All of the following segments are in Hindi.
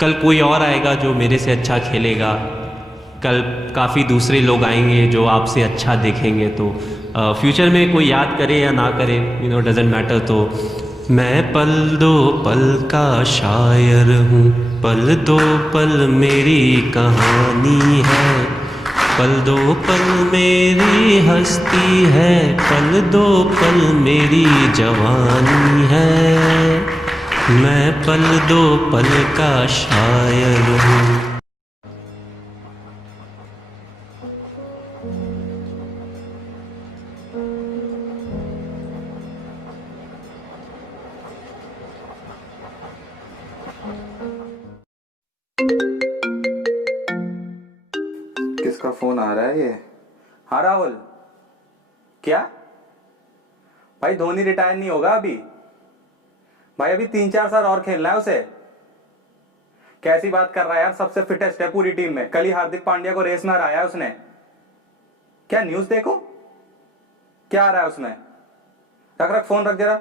कल कोई और आएगा जो मेरे से अच्छा खेलेगा, कल काफ़ी दूसरे लोग आएंगे जो आपसे अच्छा देखेंगे। तो फ्यूचर में कोई याद करे या ना करे, डजेंट मैटर। तो मैं पल दो पल का शायर हूँ, पल दो पल मेरी कहानी है, पल दो पल मेरी हस्ती है, पल दो पल मेरी जवानी है, मैं पल दो पल का शायर हूँ। किसका फोन आ रहा है ये? हाँ राहुल, क्या भाई? धोनी रिटायर नहीं होगा अभी भाई, अभी 3-4 साल और खेलना है उसे। कैसी बात कर रहा है यार, सबसे फिटेस्ट है पूरी टीम में। कल ही हार्दिक पांड्या को रेस में हराया उसने। क्या न्यूज देखो, क्या आ रहा है उसमें? रख रख फोन, रख जरा।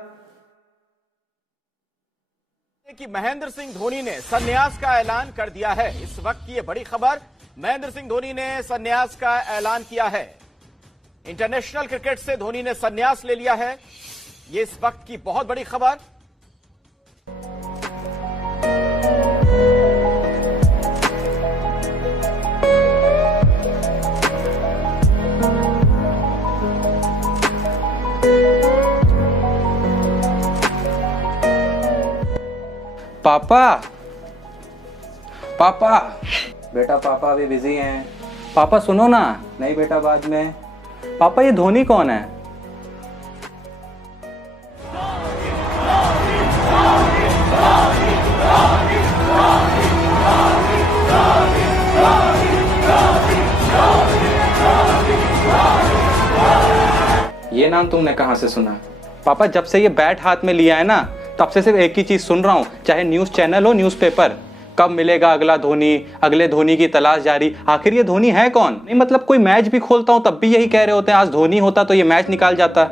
कि महेंद्र सिंह धोनी ने संन्यास का ऐलान कर दिया है। इस वक्त की ये बड़ी खबर, महेंद्र सिंह धोनी ने संन्यास का ऐलान किया है। इंटरनेशनल क्रिकेट से धोनी ने संन्यास ले लिया है। ये इस वक्त की बहुत बड़ी खबर। पापा, पापा, बेटा पापा अभी बिजी हैं। पापा सुनो ना। नहीं बेटा, बाद में। पापा ये धोनी कौन है? ये नाम तुमने कहां से सुना? पापा जब से ये बैट हाथ में लिया है ना, तब से सिर्फ एक ही चीज सुन रहा हूं, चाहे न्यूज चैनल हो, न्यूज़पेपर, कब मिलेगा अगला धोनी, अगले धोनी की तलाश जारी। आखिर ये धोनी है कौन? नहीं मतलब कोई मैच भी खोलता हूं तब भी यही कह रहे होते हैं, आज धोनी होता तो ये मैच निकाल जाता।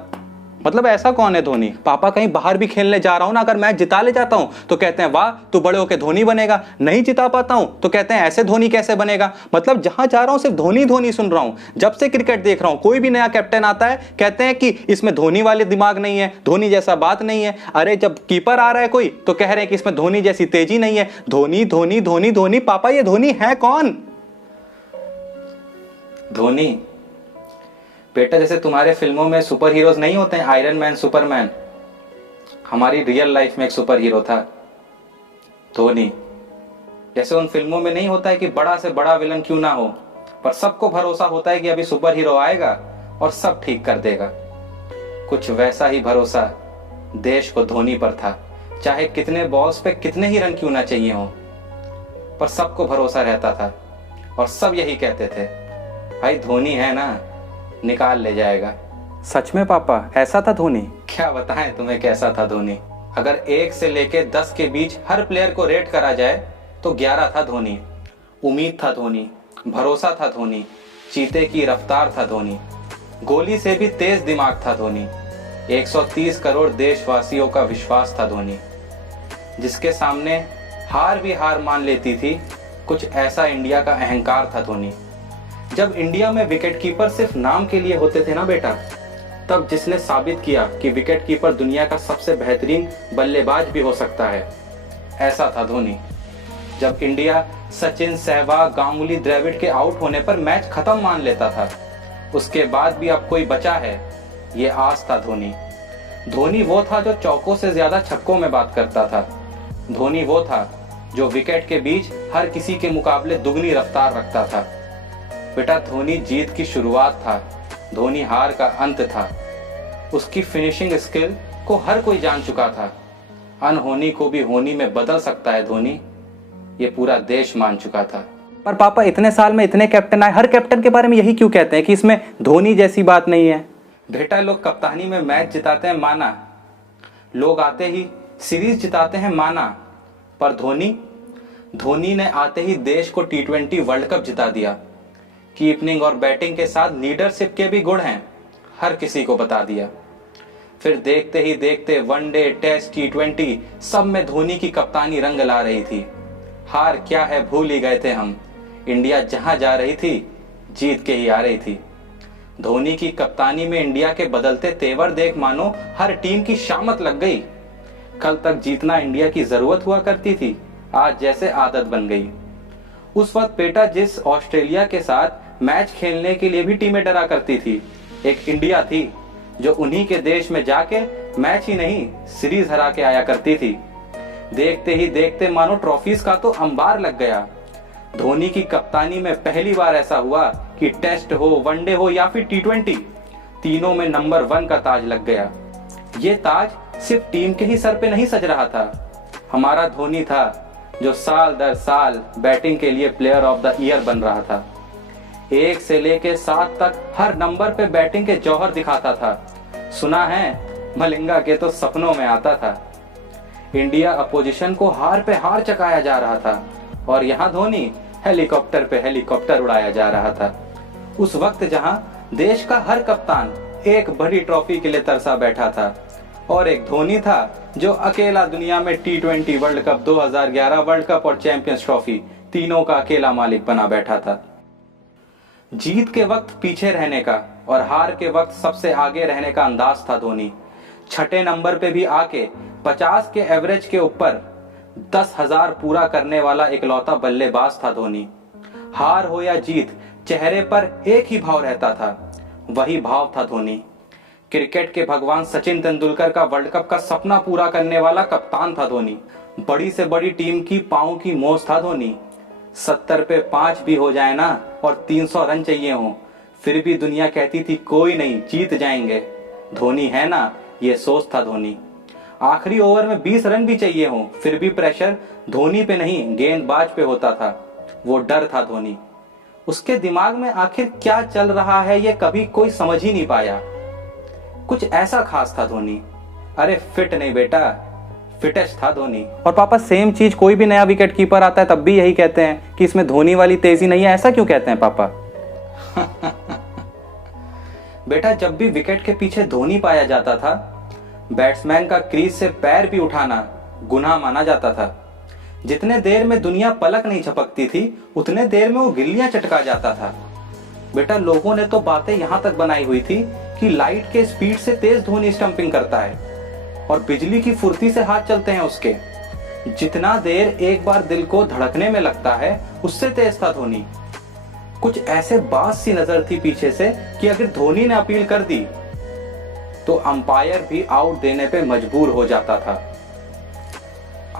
मतलब ऐसा कौन है धोनी? पापा कहीं बाहर भी खेलने जा रहा हूं ना, अगर मैच जिता ले जाता हूं तो कहते हैं वाह तू बड़े होके धोनी बनेगा। नहीं जिता पाता हूं तो कहते हैं ऐसे धोनी कैसे बनेगा। मतलब जहां जा रहा हूं सिर्फ धोनी धोनी सुन रहा हूं। जब से क्रिकेट देख रहा हूं, कोई भी नया कैप्टन आता है कहते हैं कि इसमें धोनी वाले दिमाग नहीं है, धोनी जैसा बात नहीं है। अरे जब कीपर आ रहा है कोई तो कह रहे हैं कि इसमें धोनी जैसी तेजी नहीं है। धोनी धोनी धोनी धोनी। पापा ये धोनी है कौन? धोनी बेटा जैसे तुम्हारे फिल्मों में सुपर हीरोज नहीं होते हैं, आयरन मैन, सुपरमैन, हमारी रियल लाइफ में एक सुपर हीरो था धोनी। जैसे उन फिल्मों में नहीं होता है कि बड़ा से बड़ा विलन क्यों ना हो, पर सबको भरोसा होता है कि अभी सुपर हीरो आएगा और सब ठीक कर देगा। कुछ वैसा ही भरोसा देश को धोनी पर था। चाहे कितने बॉल्स पे कितने ही रन क्यों ना चाहिए हो, पर सबको भरोसा रहता था और सब यही कहते थे भाई धोनी है ना, निकाल ले जाएगा। सच में पापा ऐसा था धोनी? क्या बताएं तुम्हें कैसा था धोनी। अगर 1 से लेके 10 के बीच हर प्लेयर को रेट करा जाए तो 11 था धोनी। उम्मीद था धोनी, भरोसा था धोनी, चीते की रफ्तार था धोनी, गोली से भी तेज दिमाग था धोनी, 130 करोड़ देशवासियों का विश्वास था धोनी, जिसके सामने हार भी हार मान लेती थी। कुछ ऐसा इंडिया का अहंकार था धोनी। जब इंडिया में विकेट कीपर सिर्फ नाम के लिए होते थे ना बेटा, तब जिसने साबित किया कि विकेट कीपर दुनिया का सबसे बेहतरीन बल्लेबाज भी हो सकता है, ऐसा था धोनी। जब इंडिया सचिन, सहवाग, गांगुली, द्रविड़ के आउट होने पर मैच खत्म मान लेता था, उसके बाद भी अब कोई बचा है, ये आस था धोनी। धोनी वो था जो चौकों से ज्यादा छक्कों में बात करता था। धोनी वो था जो विकेट के बीच हर किसी के मुकाबले दुगनी रफ्तार रखता था। बेटा धोनी जीत की शुरुआत था, धोनी हार का अंत था। उसकी फिनिशिंग स्किल को हर कोई जान चुका था। अनहोनी को भी होनी में बदल सकता है धोनी, ये पूरा देश मान चुका था। पर पापा इतने साल में इतने कैप्टन आए, हर कैप्टन के बारे में यही क्यों कहते हैं कि इसमें धोनी जैसी बात नहीं है? बेटा लोग कप्तानी में मैच जिताते हैं माना, लोग आते ही सीरीज जिताते हैं माना, पर धोनी ने आते ही देश को T20 वर्ल्ड कप जिता दिया। कीपिंग और बैटिंग के साथ लीडरशिप के भी गुण हैं, हर किसी को बता दिया। फिर देखते ही देखते वनडे, टेस्ट, T20 सब में धोनी की कप्तानी रंग ला रही थी। हार क्या है भूल ही गए थे हम, इंडिया जहां जा रही थी जीत के ही आ रही थी। धोनी की कप्तानी में इंडिया के बदलते तेवर देख मानो हर टीम की शामत लग गई। कल तक जीतना इंडिया की जरूरत हुआ करती थी, आज जैसे आदत बन गई। उस वक्त बेटा जिस ऑस्ट्रेलिया के साथ मैच खेलने के लिए भी टीमें डरा करती थी, एक इंडिया थी जो उन्हीं के देश में जाके मैच ही नहीं सीरीज हरा के आया करती थी। देखते ही देखते मानो ट्रॉफीज का तो अंबार लग गया। धोनी की कप्तानी में पहली बार ऐसा हुआ कि टेस्ट हो, वनडे हो या फिर T20, तीनों में नंबर 1 का ताज लग गया। ये ताज सिर्फ टीम के ही सर पे नहीं सज रहा था, हमारा धोनी था जो साल दर साल बैटिंग के लिए प्लेयर ऑफ द ईयर बन रहा था। 1 से लेके 7 तक हर नंबर पे बैटिंग के जौहर दिखाता था। सुना है मलिंगा के तो सपनों में आता था। इंडिया अपोजिशन को हार पे हार चकाया जा रहा था और यहाँ धोनी हेलीकॉप्टर पे हेलीकॉप्टर उड़ाया जा रहा था। उस वक्त जहां देश का हर कप्तान एक बड़ी ट्रॉफी के लिए तरसा बैठा था और एक धोनी था जो अकेला दुनिया में T20 world cup, 2011 world cup और चैंपियंस ट्रॉफी तीनों का अकेला मालिक बना बैठा था। जीत के वक्त पीछे रहने का और हार के वक्त सबसे आगे रहने का अंदाज था धोनी। छठे नंबर पे भी आके 50 के एवरेज के ऊपर 10,000 पूरा करने वाला इकलौता बल्लेबाज था धोनी। हार हो या जीत, चेहरे पर एक ही भाव रहता था, वही भाव था धोनी। क्रिकेट के भगवान सचिन तेंदुलकर का वर्ल्ड कप का सपना पूरा करने वाला कप्तान था धोनी। बड़ी से बड़ी टीम की पांव की मोच था धोनी। 70 पे 5 भी हो जाए ना और 300 रन चाहिए हो, फिर भी दुनिया कहती थी कोई नहीं, जीत जाएंगे। धोनी है ना, ये सोच था धोनी। आखिरी ओवर में 20 रन भी चाहिए हो, फिर भी प्रेशर धोनी पे नहीं गेंदबाज पे होता था। वो डर था धोनी। उसके दिमाग में आखिर क्या चल रहा है ये कभी कोई समझ ही नहीं पाया। कुछ ऐसा खास था धोनी। अरे फिट नहीं बेटा, फिटेस्ट था धोनी। और पापा सेम चीज कोई भी नया विकेट कीपर आता है तब भी यही कहते हैं कि इसमें धोनी वाली तेजी नहीं है, ऐसा क्यों कहते हैं पापा? बेटा जब भी विकेट के पीछे धोनी पाया जाता था, बैट्समैन का क्रीज से पैर भी उठाना गुनाह माना जाता था। जितने देर में दुनिया पलक नहीं झपकती थी, उतने देर में वो गिल्लियां चटका जाता था। बेटा लोगों ने तो बातें यहां तक बनाई हुई थी कि लाइट के स्पीड से तेज धोनी स्टंपिंग करता है और बिजली की फुर्ती से हाथ चलते हैं उसके। जितना देर एक बार दिल को धड़कने में लगता है, उससे तेज था धोनी। कुछ ऐसे बात सी नजर थी पीछे से कि अगर धोनी ने अपील कर दी तो अंपायर भी आउट देने पे मजबूर हो जाता था।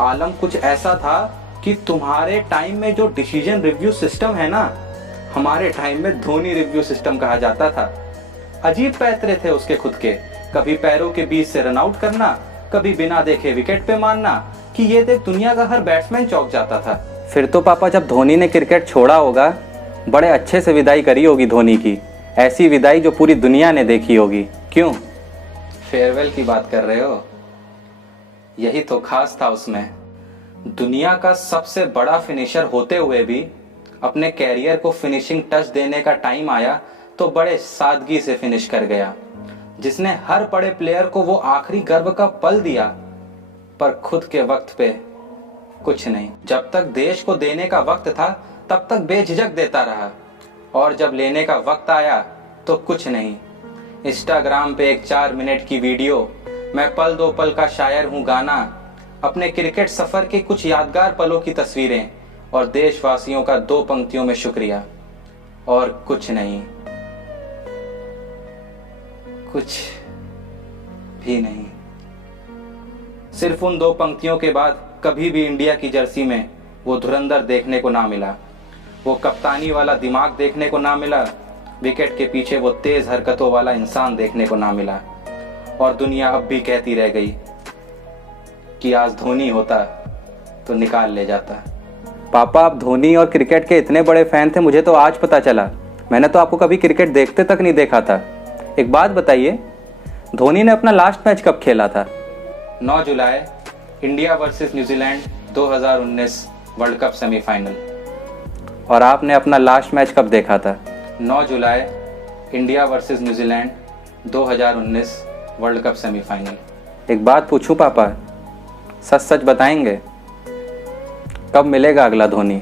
आलम कुछ ऐसा था कि तुम्हारे टाइम में जो डिसीजन रिव्यू सिस्टम है ना, हमारे टाइम में धोनी रिव्यू सिस्टम कहा जाता था। अजीब पैतरे थे उसके खुद के, कभी पैरों के बीच से रन आउट करना, कभी बिना देखे विकेट पे मारना कि ये देख दुनिया का हर बैट्समैन चौंक जाता था। फिर तो पापा जब धोनी ने क्रिकेट छोड़ा होगा, बड़े अच्छे से विदाई करी होगी धोनी की, ऐसी विदाई जो पूरी दुनिया ने देखी होगी। क्यों फेयरवेल की बात कर रहे हो? यही तो खास था उसमें। दुनिया का सबसे बड़ा फिनिशर होते हुए भी अपने कैरियर को फिनिशिंग टच देने का टाइम आया तो बड़े सादगी से फिनिश कर गया। जिसने हर बड़े प्लेयर को वो आखिरी गर्व का पल दिया, पर खुद के वक्त पे कुछ नहीं। जब तक देश को देने का वक्त था तब तक बेझिझक देता रहा, और जब लेने का वक्त आया तो कुछ नहीं। इंस्टाग्राम पे एक 4 मिनट की वीडियो, मैं पल दो पल का शायर हूँ गाना, अपने क्रिकेट सफर के कुछ यादगार पलों की तस्वीरें और देशवासियों का 2 पंक्तियों में शुक्रिया, और कुछ नहीं, कुछ भी नहीं। सिर्फ उन 2 पंक्तियों के बाद कभी भी इंडिया की जर्सी में वो धुरंधर देखने को ना मिला, वो कप्तानी वाला दिमाग देखने को ना मिला, विकेट के पीछे वो तेज हरकतों वाला इंसान देखने को ना मिला। और दुनिया अब भी कहती रह गई कि आज धोनी होता तो निकाल ले जाता। पापा आप धोनी और क्रिकेट के इतने बड़े फैन थे, मुझे तो आज पता चला। मैंने तो आपको कभी क्रिकेट देखते तक नहीं देखा था। एक बात बताइए, धोनी ने अपना लास्ट मैच कब खेला था? 9 जुलाई इंडिया वर्सेस न्यूजीलैंड 2019 वर्ल्ड कप सेमीफाइनल। और आपने अपना लास्ट मैच कब देखा था? 9 जुलाई इंडिया वर्सेस न्यूजीलैंड 2019 वर्ल्ड कप सेमीफाइनल। एक बात पूछूं पापा, सच सच बताएंगे, कब मिलेगा अगला धोनी?